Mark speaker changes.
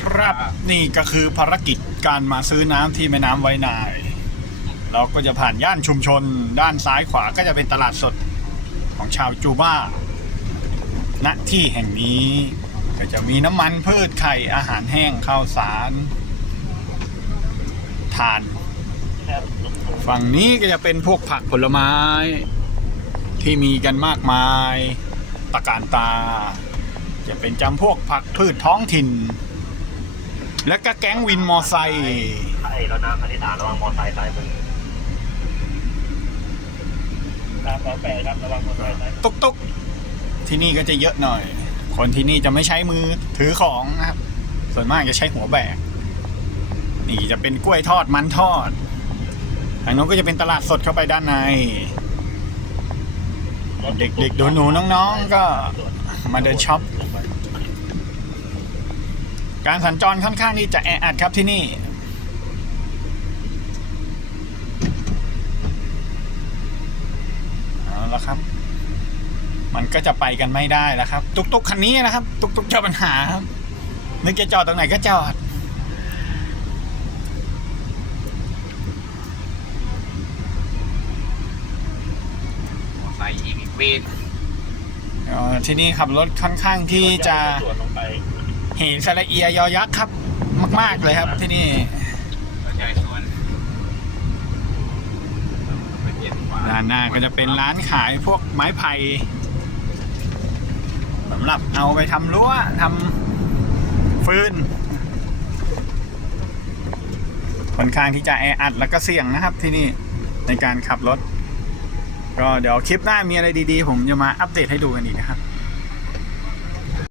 Speaker 1: ครับนี่ก็คือภารกิจการมาซื้อน้ำที่แม่น้ำไวนาย เราก็จะผ่านย่านชุมชน ด้านซ้ายขวาก็จะเป็นตลาดสดของชาวจูบ้า ณที่แห่งนี้ก็จะมีน้ำมันพืชไข่อาหารแห้งข้าวสารทาน ฝั่งนี้ก็จะเป็นพวกผักผลไม้ ที่มีกันมากมายตะการตา จะเป็นจำพวกผักพืชท้องถิ่น และก็แก๊งวินมอไซค์
Speaker 2: ไอ้รถน้ำคันที่สามระวังมอไซค์ซ้ายมือตามสอแปดครับระวังมอไซค์ซ้าย
Speaker 1: ตุกตุ๊กที่นี่ก็จะเยอะหน่อย คนที่นี่จะไม่ใช้มือถือของนะครับ ส่วนมากจะใช้หัวแบก นี่จะเป็นกล้วยทอดมันทอดทางโน้นก็จะเป็นตลาดสดเข้าไปด้านใน เด็กๆหนูๆน้องๆก็มาเดินช็อป การสัญจรค่อนข้างที่จะแออัดครับที่นี่ เอาละครับ มันก็จะไปกันไม่ได้แล้วครับ ตุกตุกคันนี้นะครับ ตุกตุกเจอปัญหาครับนึกจะจอดตรงไหนก็จอด
Speaker 3: ใส่อีกอีกเวน
Speaker 1: เอ่อที่นี่ขับรถค่อนข้างที่จะ
Speaker 2: สวนลงไป
Speaker 1: เห็นสระเอียยอยักษ์ครับ มาก ๆ เลยครับที่นี่
Speaker 3: รถใหญ่สวนไปเย็นกว่า
Speaker 1: ด้านหน้าก็จะเป็นร้านขายพวกไม้ไผ่สำหรับเอาไปทำรั้วทำฟืนค่อนข้างที่จะแออัดแล้วก็เสี่ยงนะครับที่นี่ในการขับรถ ก็เดี๋ยวคลิปหน้ามีอะไรดีๆ ผมจะมาอัปเดตให้ดูกันอีกนะครับ